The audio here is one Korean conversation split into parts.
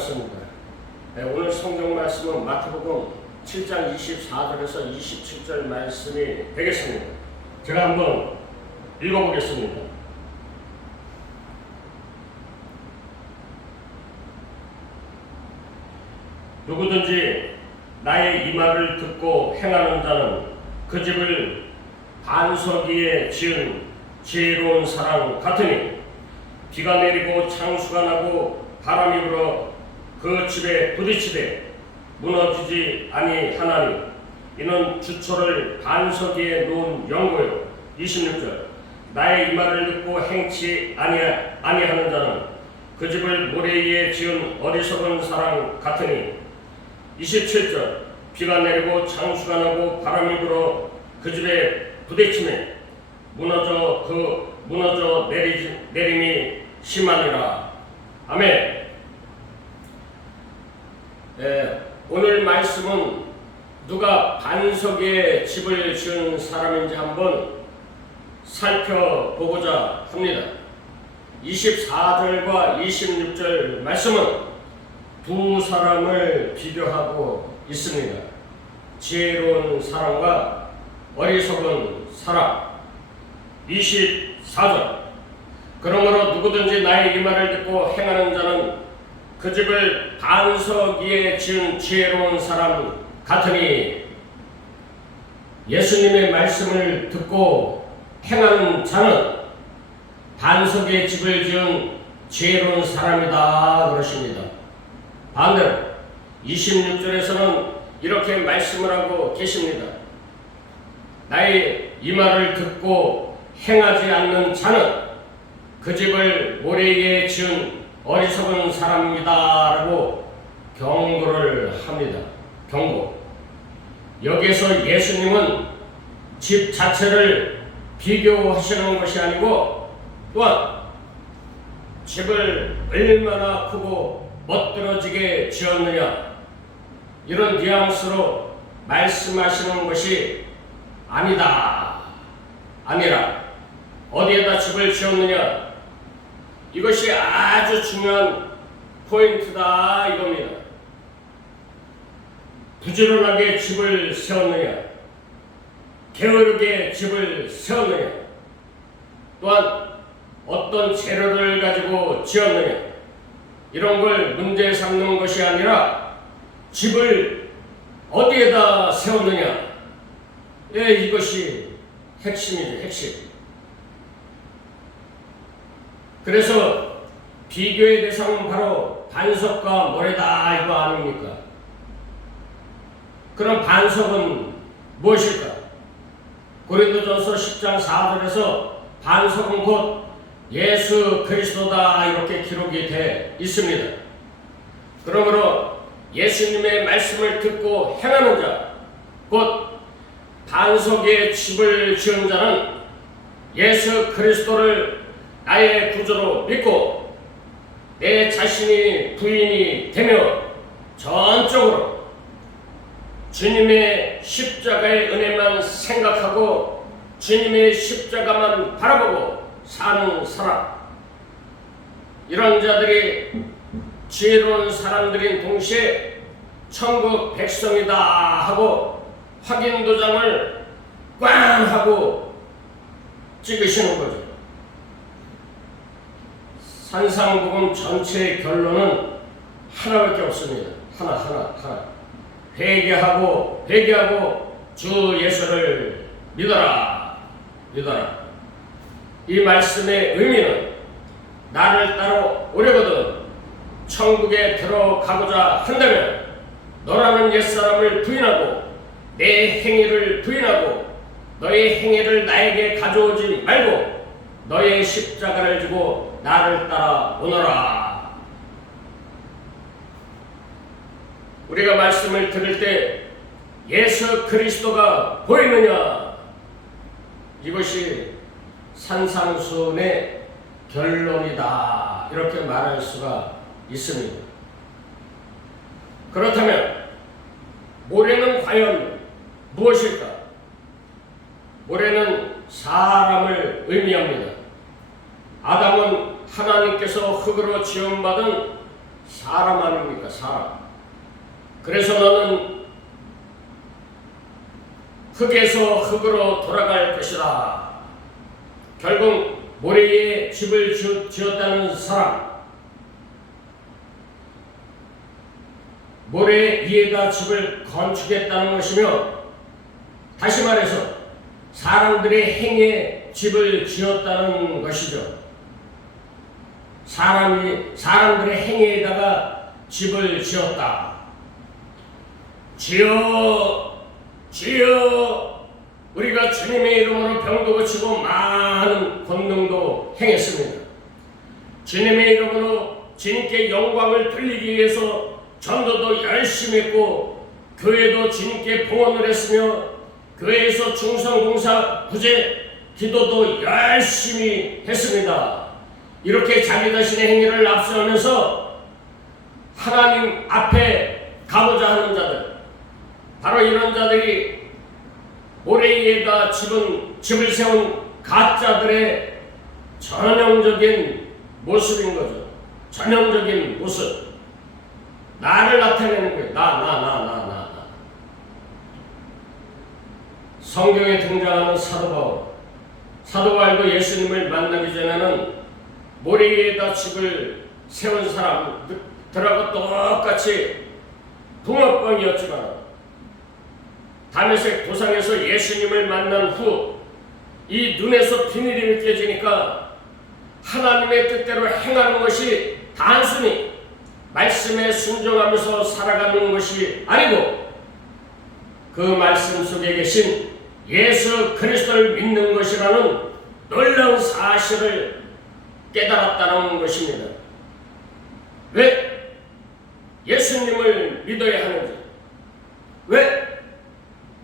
반갑습니다. 오늘 성경 말씀은 마태복음 7장 24절에서 27절 말씀이 되겠습니다. 제가 한번 읽어보겠습니다. 누구든지 나의 이 말을 듣고 행하는 자는 그 집을 반석 위에 지은 지혜로운 사람 같으니 비가 내리고 창수가 나고 바람이 불어 그 집에 부딪히되 무너지지 아니하나니 이는 주초를 반석 위에 놓은 연고요. 26절 나의 이 말을 듣고 행치 아니하는 자는 그 집을 모래 위에 지은 어리석은 사람 같으니 27절 비가 내리고 창수가 나고 바람이 불어 그 집에 부딪히매 무너져 내림이 심하니라. 아멘. 오늘 말씀은 누가 반석에 집을 지은 사람인지 한번 살펴보고자 합니다. 24절과 26절 말씀은 두 사람을 비교하고 있습니다. 지혜로운 사람과 어리석은 사람. 24절 그러므로 누구든지 나의 이 말을 듣고 행하는 자는 그 집을 반석 위에 지은 지혜로운 사람 같으니 예수님의 말씀을 듣고 행하는 자는 반석 위에 집을 지은 지혜로운 사람이다 그러십니다. 반대로 26절에서는 이렇게 말씀을 하고 계십니다. 나의 이 말을 듣고 행하지 않는 자는 그 집을 모래 위에 지은 어리석은 사람입니다 라고 경고를 합니다. 경고. 여기서 예수님은 집 자체를 비교하시는 것이 아니고 또한 집을 얼마나 크고 멋들어지게 지었느냐 이런 뉘앙스로 말씀하시는 것이 아니라 어디에다 집을 지었느냐 이것이 아주 중요한 포인트다 이겁니다. 부지런하게 집을 세웠느냐 게으르게 집을 세웠느냐 또한 어떤 재료를 가지고 지었느냐 이런 걸 문제 삼는 것이 아니라 집을 어디에다 세웠느냐 이것이 핵심이죠. 핵심. 그래서 비교의 대상은 바로 반석과 모래다 이거 아닙니까? 그럼 반석은 무엇일까? 고린도전서 10장 4절에서 반석은 곧 예수 그리스도다 이렇게 기록이 돼 있습니다. 그러므로 예수님의 말씀을 듣고 행하는 자, 곧 반석에 집을 지은 자는 예수 그리스도를 나의 구주로 믿고 내 자신이 부인이 되며 전적으로 주님의 십자가의 은혜만 생각하고 주님의 십자가만 바라보고 사는 사람, 이런 자들이 지혜로운 사람들인 동시에 천국 백성이다 하고 확인 도장을 꽝 하고 찍으시는 거죠. 산상복음 전체의 결론은 하나밖에 없습니다. 하나. 회개하고 주 예수를 믿어라. 이 말씀의 의미는 나를 따로 오려거든 천국에 들어가고자 한다면 너라는 옛사람을 부인하고 내 행위를 부인하고 너의 행위를 나에게 가져오지 말고 너의 십자가를 지고 나를 따라 오너라. 우리가 말씀을 들을 때 예수 그리스도가 보이느냐 이것이 산상수훈의 결론이다 이렇게 말할 수가 있습니다. 그렇다면 모래는 과연 무엇일까? 모래는 사람을 의미합니다. 아담은 하나님께서 흙으로 지음받은 사람 아닙니까? 사람. 그래서 너는 흙에서 흙으로 돌아갈 것이다. 결국 모래에 집을 지었다는 사람, 모래 위에다 집을 건축했다는 것이며, 다시 말해서 사람들의 행위에 집을 지었다는 것이죠. 사람들의 행위에다가 집을 지었다. 주여, 우리가 주님의 이름으로 병도 고치고 많은 권능도 행했습니다. 주님의 이름으로 주님께 영광을 돌리기 위해서 전도도 열심히 했고, 교회도 주님께 봉헌을 했으며, 교회에서 중성봉사 구제 기도도 열심히 했습니다. 이렇게 자기 자신의 행위를 앞세우면서 하나님 앞에 가고자 하는 자들, 바로 이런 자들이 모래 위에다 집을 세운 가짜들의 전형적인 모습인 거죠. 전형적인 모습. 나를 나타내는 거예요. 나. 성경에 등장하는 사도 바울. 사도 바울도 예수님을 만나기 전에는 모래 위에다 집을 세운 사람들하고 똑같이 붕어빵이었지만, 다메섹 도상에서 예수님을 만난 후 이 눈에서 비늘이 느껴지니까 하나님의 뜻대로 행하는 것이 단순히 말씀에 순종하면서 살아가는 것이 아니고, 그 말씀 속에 계신 예수 그리스도를 믿는 것이라는 놀라운 사실을 깨달았다는 것입니다. 왜 예수님을 믿어야 하는지, 왜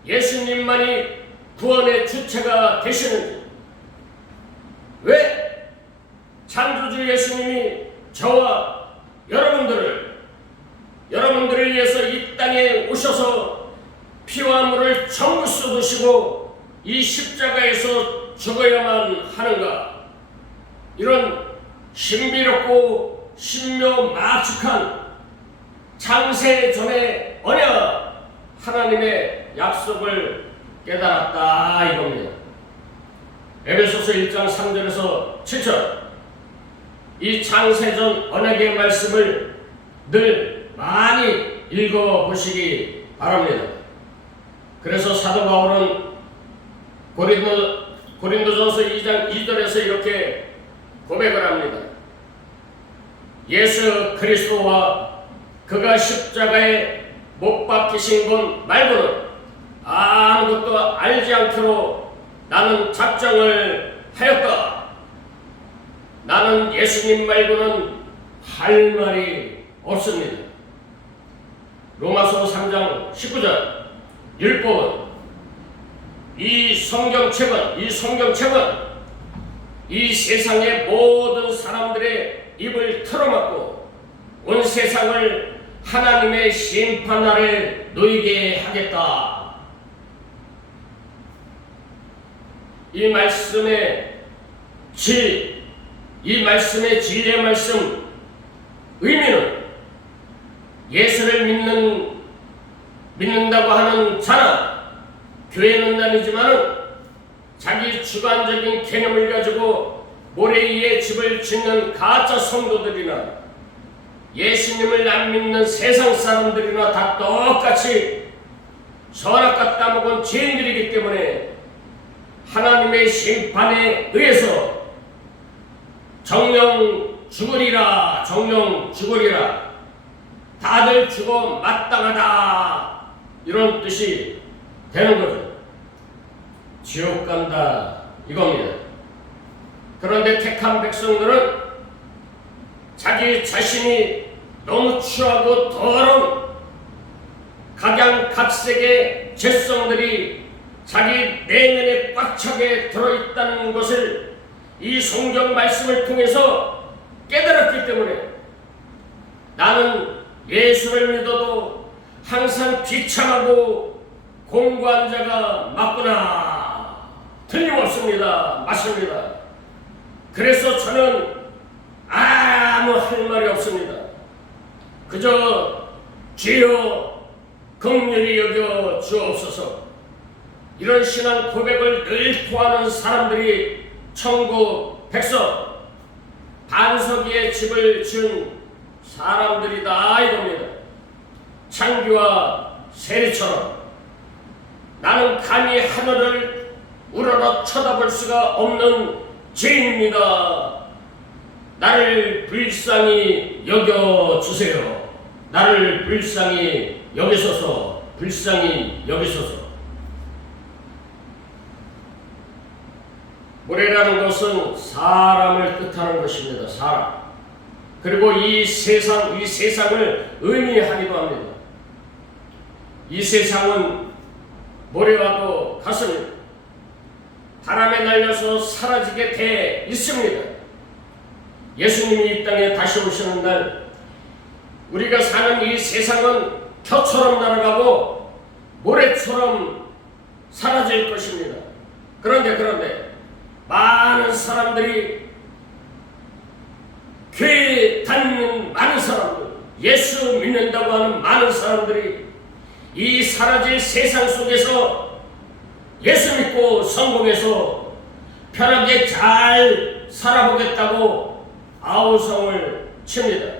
예수님만이 구원의 주체가 되시는지, 왜 창조주 예수님이 저와 여러분들을 위해서 이 땅에 오셔서 피와 물을 전부 쏟으시고 이 십자가에서 죽어야만 하는가, 이런 신비롭고 신묘막측한 창세 전의 언약, 하나님의 약속을 깨달았다 이겁니다. 에베소서 1장 3절에서 7절, 이 창세전 언약의 말씀을 늘 많이 읽어보시기 바랍니다. 그래서 사도 바울은 고린도전서 2장 2절에서 이렇게 고백을 합니다. 예수 그리스도와 그가 십자가에 못 박히신 것 말고는 아무것도 알지 않기로 나는 작정을 하였다. 나는 예수님 말고는 할 말이 없습니다. 로마서 3장 19절, 율법은 이 성경책은 이 세상의 모든 사람들의 입을 틀어막고 온 세상을 하나님의 심판 아래 놓이게 하겠다. 이 말씀의 진리의 말씀 의미는 예수를 믿는다고 하는 자나 교회는 다니지만은 자기 주관적인 개념을 가지고 모래 위에 집을 짓는 가짜 성도들이나 예수님을 안 믿는 세상 사람들이나 다 똑같이 선악과 따먹은 죄인들이기 때문에 하나님의 심판에 의해서 정령 죽으리라, 다들 죽어 마땅하다, 이런 뜻이 되는 거죠. 지옥 간다 이겁니다. 그런데 택한 백성들은 자기 자신이 너무 추하고 더러운 각양각색의 죄성들이 자기 내면에 꽉 차게 들어있다는 것을 이 성경 말씀을 통해서 깨달았기 때문에 나는 예수를 믿어도 항상 비참하고 공고한 자가 맞구나, 틀림없습니다, 맞습니다. 그래서 저는 아무 할 말이 없습니다. 그저 주여 긍휼히 여겨 주옵소서, 이런 신앙 고백을 늘 토하는 사람들이 천국 백성, 반석 위에 집을 지은 사람들이다 이겁니다. 창기와 세리처럼 나는 감히 하늘을 우러러 쳐다볼 수가 없는 죄인입니다. 나를 불쌍히 여겨주세요. 나를 불쌍히 여기소서. 불쌍히 여기소서. 모래라는 것은 사람을 뜻하는 것입니다. 사람. 그리고 이 세상을 의미하기도 합니다. 이 세상은 모래와도 같습니다. 바람에 날려서 사라지게 돼 있습니다. 예수님이 이 땅에 다시 오시는 날 우리가 사는 이 세상은 켜처럼 날아가고 모래처럼 사라질 것입니다. 그런데 많은 사람들이, 교회에 다니는 많은 사람들, 예수 믿는다고 하는 많은 사람들이 이 사라질 세상 속에서 예수 믿고 성공해서 편하게 잘 살아보겠다고 아우성을 칩니다.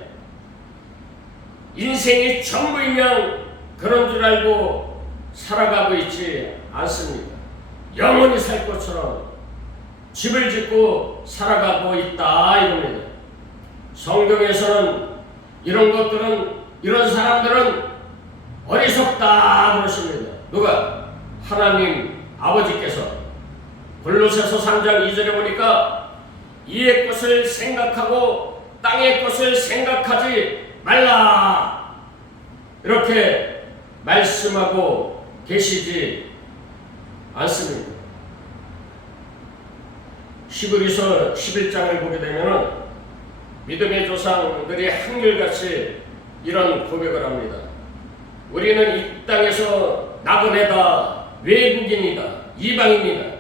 인생이 전부이면 그런 줄 알고 살아가고 있지 않습니다. 영원히 살 것처럼 집을 짓고 살아가고 있다 이겁니다. 성경에서는 이런 사람들은 어리석다 그러십니다. 누가? 하나님 아버지께서. 골로새서 3장 2절에 보니까 이의 것을 생각하고 땅의 것을 생각하지 말라 이렇게 말씀하고 계시지 않습니다. 히브리서 11장을 보게 되면 믿음의 조상들이 한결같이 이런 고백을 합니다. 우리는 이 땅에서 나그네다, 외국인이다, 이방인이다.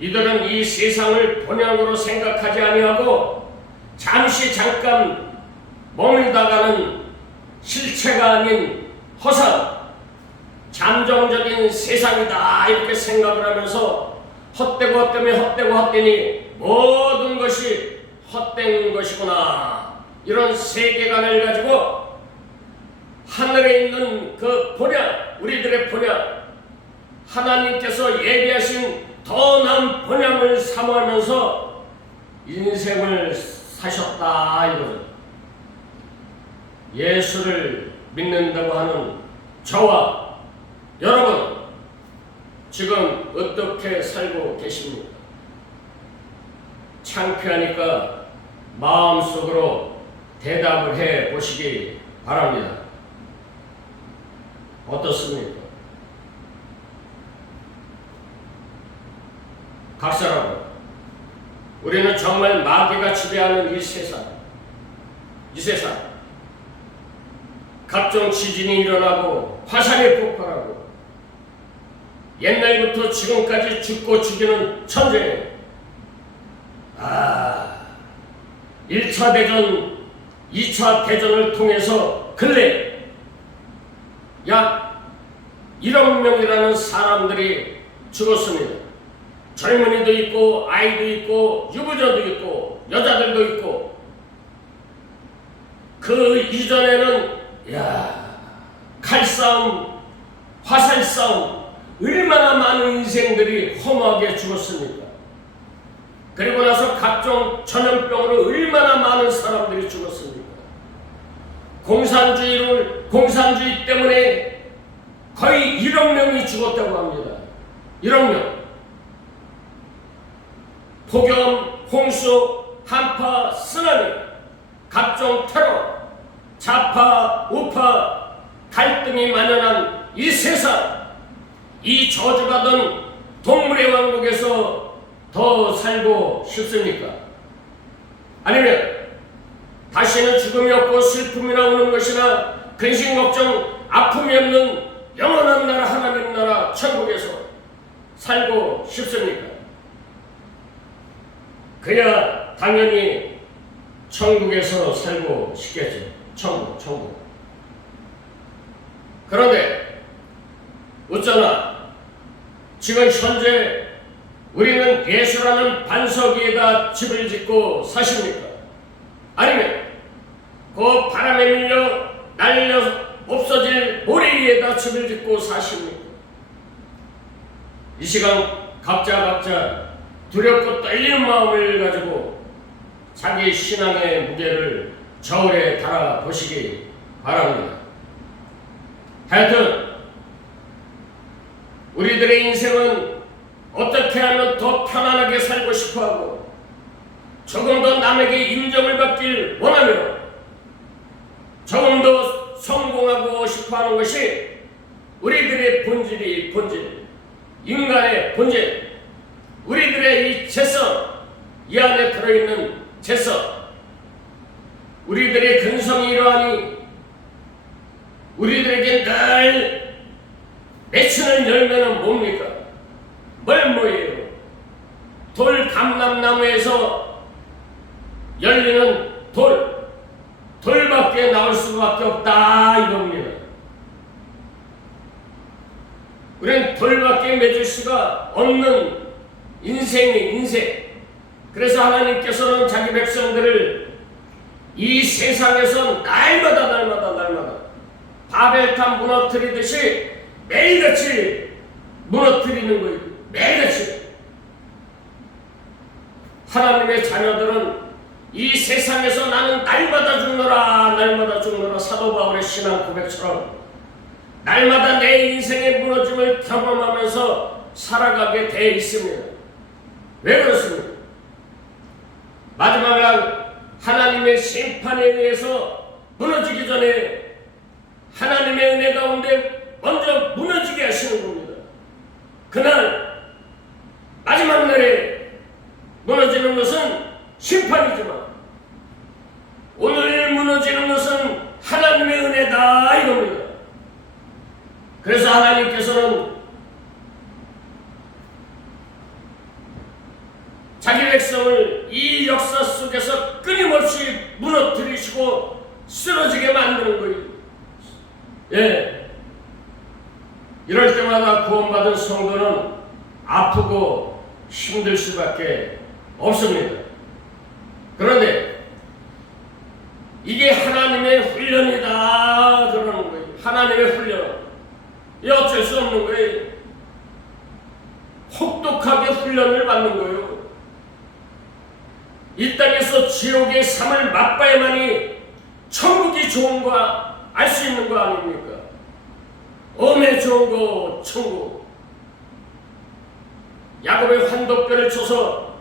이들은 이 세상을 본향으로 생각하지 아니하고 잠깐 머물다가는 실체가 아닌 허상, 잠정적인 세상이다 이렇게 생각을 하면서 헛되니 모든 것이 헛된 것이구나, 이런 세계관을 가지고 하늘에 있는 그 본향, 우리들의 본향, 하나님께서 예비하신 더 나은 본향을 사모하면서 인생을 사셨다 이거죠. 예수를 믿는다고 하는 저와 여러분 지금 어떻게 살고 계십니까? 창피하니까 마음속으로 대답을 해 보시기 바랍니다. 어떻습니까? 각사라고 우리는 정말 마귀가 지배하는 이 세상 각종 지진이 일어나고 화산이 폭발하고 옛날부터 지금까지 죽고 죽이는 천재, 1차 대전, 2차 대전을 통해서 근래 약 1억 명이라는 사람들이 죽었습니다. 젊은이도 있고 아이도 있고 유부녀도 있고 여자들도 있고, 그 이전에는 칼싸움, 화살싸움, 얼마나 많은 인생들이 허무하게 죽었습니까? 그리고 나서 각종 전염병으로 얼마나 많은 사람들이 죽었습니까? 공산주의 때문에 거의 1억 명이 죽었다고 합니다. 1억 명. 폭염, 홍수, 한파, 쓰나미, 각종 테러, 좌파, 우파, 갈등이 만연한 이 세상, 이 저주받은 동물의 왕국에서 더 살고 싶습니까? 아니면 다시는 죽음이 없고 슬픔이 나오는 것이나 근심 걱정 아픔이 없는 영원한 나라, 하나님 나라 천국에서 살고 싶습니까? 그야 당연히 천국에서 살고 싶겠죠. 천국. 그런데 어쩌나 지금 현재 우리는 예수라는 반석 위에다 집을 짓고 사십니까? 아니면 그 바람에 밀려 날려 없어질 모래 위에다 집을 짓고 사십니까? 이 시간 각자 두렵고 떨리는 마음을 가지고 자기 신앙의 무게를 저울에 달아 보시기 바랍니다. 하여튼 우리들의 인생은 어떻게 하면 더 편안하게 살고 싶어하고 조금 더 남에게 인정을 받길 원하며 조금 더 성공하고 싶어하는 것이 우리들의 본질, 인간의 본질, 우리들의 이 재성, 이 안에 들어있는 재성, 우리들의 근성이 이러하니 우리들에게 늘 맺히는 열매는 뭡니까? 뭐예요? 돌감람나무에서 열리는 돌밖에 나올 수밖에 없다 이겁니다. 우리는 돌밖에 맺을 수가 없는 인생. 그래서 하나님께서는 자기 백성들을 이 세상에서 날마다 바벨탑 무너뜨리듯이 매일같이 무너뜨리는 거예요. 매일같이. 하나님의 자녀들은 이 세상에서 나는 날마다 죽노라 사도 바울의 신앙 고백처럼 날마다 내 인생의 무너짐을 경험하면서 살아가게 돼 있습니다. 왜 그렇습니까? 마지막 날 하나님의 심판에 의해서 무너지기 전에 하나님의 은혜 가운데 먼저 무너지게 하시는 겁니다. 그날 마지막 날에 무너지는 것은 심판이지만 오늘 무너지는 것은 하나님의 은혜다 이겁니다. 그래서 하나님께서는 자기 백성을 이 역사 속에서 끊임없이 무너뜨리시고 쓰러지게 만드는 거예요. 예. 이럴 때마다 구원받은 성도는 아프고 힘들 수밖에 없습니다. 그런데 이게 하나님의 훈련이다 그러는 거예요. 하나님의 훈련. 이 어쩔 수 없는 거예요. 혹독하게 훈련을 받는 거예요. 이 땅에서 지옥의 삶을 맛봐야만이 천국이 좋은 거 알 수 있는 거 아닙니까? 엄에 좋은 거 천국. 야곱의 환도뼈를 쳐서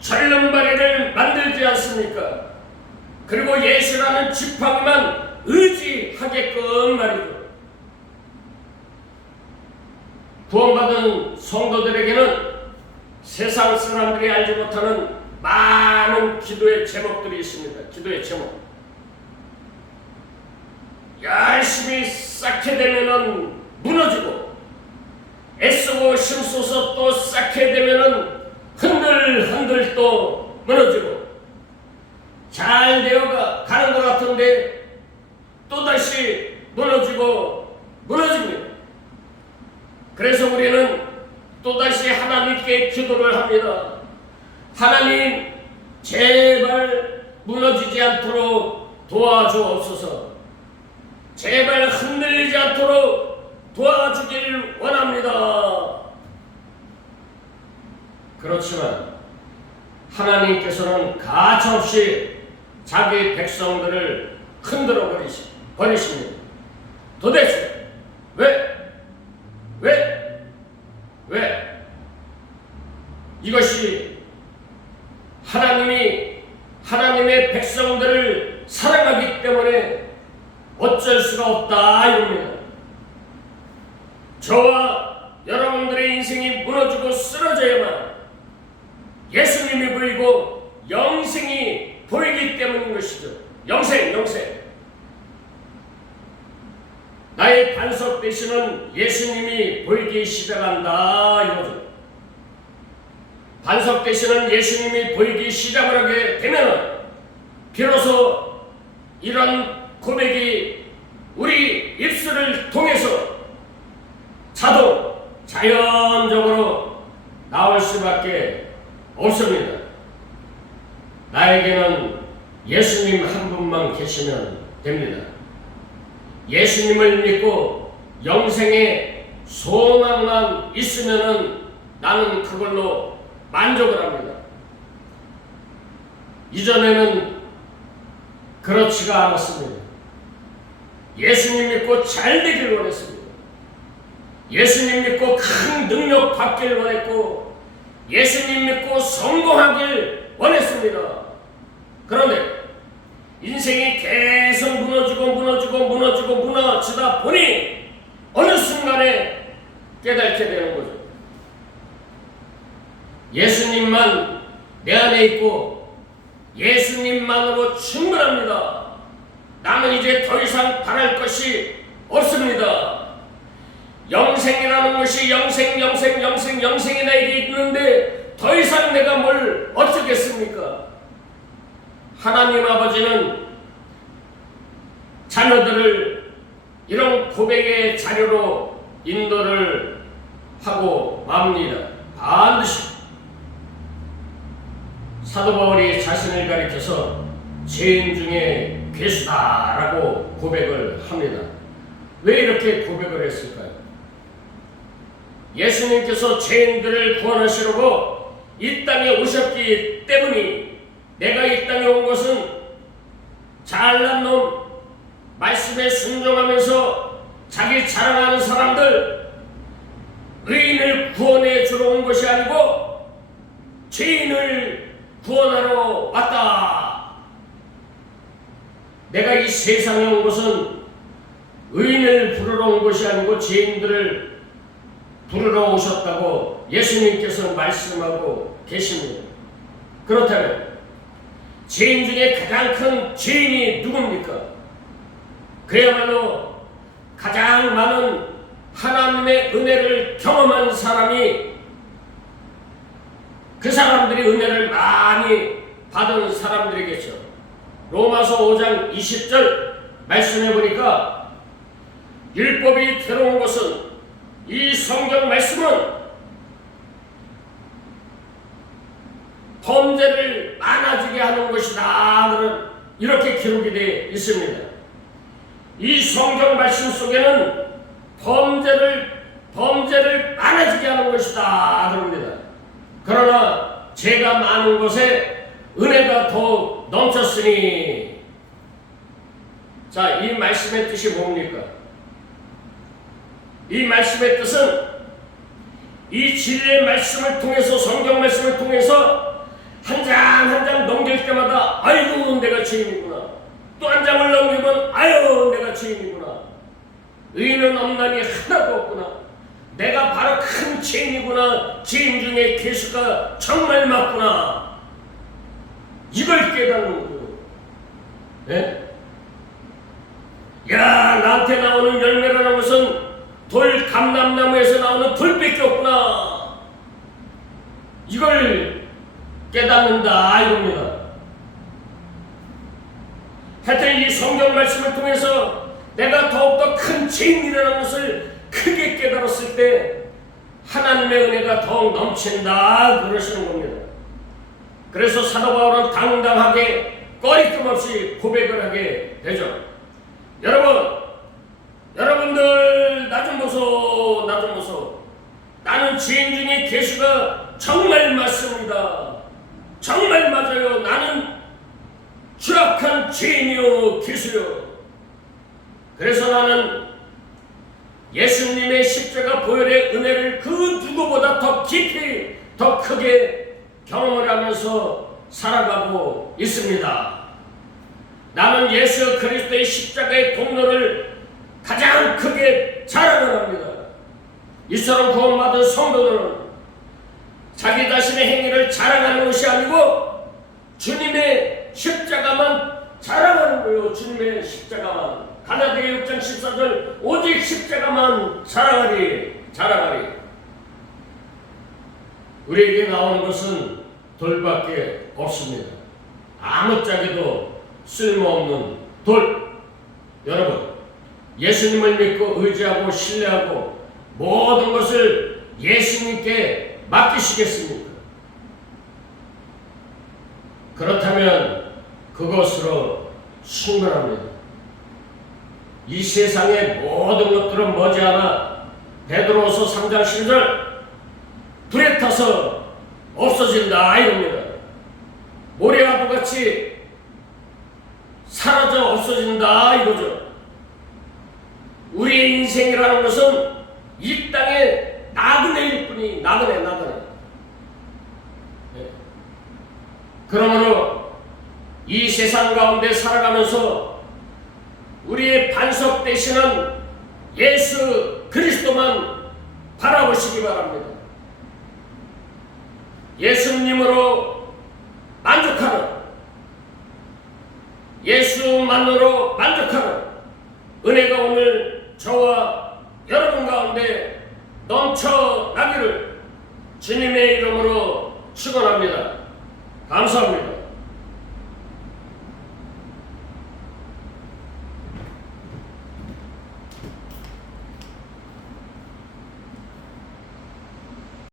절름발이를 만들지 않습니까? 그리고 예수라는 지팡이만 의지하게끔 말이죠. 구원받은 성도들에게는 세상 사람들이 알지 못하는 많은 기도의 제목들이 있습니다. 기도의 제목. 열심히 쌓게 되면은 무너지고, 애쓰고 힘써서 또 쌓게 되면은 흔들 또 무너지고, 잘 되어가 가는 것 같은데 또다시 무너집니다. 그래서 우리는 또다시 하나님께 기도를 합니다. 하나님, 제발 무너지지 않도록 도와주옵소서. 제발 흔들리지 않도록 도와주기를 원합니다. 그렇지만 하나님께서는 가차없이 자기 백성들을 흔들어 버리십니다. 도대체 왜? 이것이 하나님의 백성들을 사랑하기 때문에 어쩔 수가 없다 이겁니다. 저와 여러분들의 인생이 무너지고 쓰러져야만 예수님이 보이고 영생이 보이기 때문인 것이죠. 영생. 나의 반석 되시는 예수님이 보이기 시작한다 이거죠. 반석 되시는 예수님이 보이기 시작을 하게 되면 비로소 이런 고백이 우리 입술을 통해서 자연적으로 나올 수밖에 없습니다. 나에게는 예수님 한 분만 계시면 됩니다. 예수님을 믿고 영생의 소망만 있으면은 나는 그걸로 만족을 합니다. 이전에는 그렇지가 않았습니다. 예수님 믿고 잘 되길 원했습니다. 예수님 믿고 큰 능력 받길 원했고, 예수님 믿고 성공하길 원했습니다. 그런데 인생이 계속 무너지다 보니 어느 순간에 깨닫게 되는 거죠. 예수님만 내 안에 있고 예수님만으로 충분합니다. 나는 이제 더 이상 바랄 것이 없습니다. 영생이라는 것이 영생이 나에게 있는데 더 이상 내가 뭘 어쩌겠습니까? 하나님 아버지는 자녀들을 이런 고백의 자료로 인도를 하고 맙니다. 반드시. 사도 바울이 자신을 가리켜서 죄인 중에 괴수다라고 고백을 합니다. 왜 이렇게 고백을 했을까요? 예수님께서 죄인들을 구원하시려고 이 땅에 오셨기 때문이, 내가 이 땅에 온 것은 잘난 놈, 말씀에 순종하면서 자기 자랑하는 사람들, 의인을 구원해 주러 온 것이 아니고 죄인을 구원하러 왔다. 내가 이 세상에 온 것은 의인을 부르러 온 것이 아니고 죄인들을 부르러 오셨다고 예수님께서 말씀하고 계십니다. 그렇다면 죄인 중에 가장 큰 죄인이 누굽니까? 그야말로 가장 많은 하나님의 은혜를 경험한 사람이, 그 사람들이 은혜를 많이 받은 사람들이겠죠. 로마서 5장 20절 말씀해 보니까 율법이 들어온 것은, 이 성경 말씀은 범죄를 많아지게 하는 것이다, 이렇게 기록이 되어 있습니다. 이 성경 말씀 속에는 범죄를 많아지게 하는 것이다 그럽니다. 그러나 죄가 많은 곳에 은혜가 더 넘쳤으니, 자, 이 말씀의 뜻이 뭡니까? 이 말씀의 뜻은 이 진리의 말씀을 통해서, 성경 말씀을 통해서 한 장 한 장 넘길 때마다 아이고 내가 죄인이구나, 또 한 장을 넘기면 아유 내가 죄인이구나, 의인은 없나니 하나도 없구나, 내가 바로 큰 죄인이구나, 죄인 중에 괴수가 정말 맞구나, 이걸 깨닫는 거예요. 네? 야, 나한테 나오는 열매라는 것은 돌 감람나무에서 나오는 돌밖에 없구나, 이걸 깨닫는다 이겁니다. 하여튼 이 성경 말씀을 통해서 내가 더욱더 큰 죄인이라는 것을 크게 깨달았을 때 하나님의 은혜가 더욱 넘친다 그러시는 겁니다. 그래서 사도 바울은 당당하게 꺼리낌 없이 고백을 하게 되죠. 여러분들 나 좀 보소. 나는 죄인 중에 괴수가 정말 맞습니다. 정말 맞아요. 나는 추악한 죄인이요 괴수요. 그래서 나는 예수님의 십자가 보혈의 은혜를 그 누구보다 더 깊이 더 크게 경험을 하면서 살아가고 있습니다. 나는 예수 그리스도의 십자가의 공로를 가장 크게 자랑을 합니다. 이처럼 구원받은 성도들은 자기 자신의 행위를 자랑하는 것이 아니고 주님의 십자가만 자랑하는 거예요. 주님의 십자가만. 갈라디아 6장 14절 오직 십자가만 자랑하리. 우리에게 나오는 것은 돌밖에 없습니다. 아무짝에도 쓸모없는 둘, 여러분, 예수님을 믿고 의지하고 신뢰하고 모든 것을 예수님께 맡기시겠습니까? 그렇다면 그것으로 충분합니다. 이 세상의 모든 것들은 머지않아 베드로후서 3장 10절 불에 타서 없어진다 이겁니다. 모래화부같이 사라져 없어진다 이거죠. 우리의 인생이라는 것은 이 땅의 나그네일 뿐이 나그네. 그러므로 이 세상 가운데 살아가면서 우리의 반석 되시는 예수 그리스도만 바라보시기 바랍니다. 예수님으로 만족하는, 예수만으로 만족하는 은혜가 오늘 저와 여러분 가운데 넘쳐나기를 주님의 이름으로 축원합니다. 감사합니다.